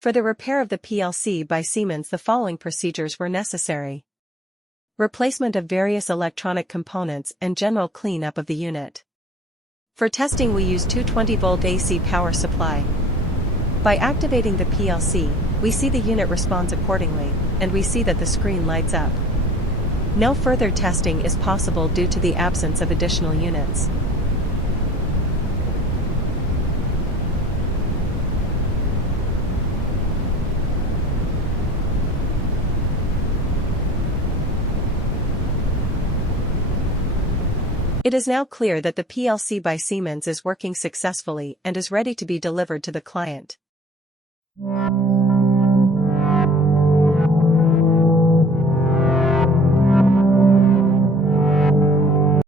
For the repair of the PLC by Siemens, the following procedures were necessary. Replacement of various electronic components and general cleanup of the unit. For testing, we use 220-volt AC power supply. By activating the PLC, we see the unit responds accordingly, and we see that the screen lights up. No further testing is possible due to the absence of additional units. It is now clear that the PLC by Siemens is working successfully and is ready to be delivered to the client.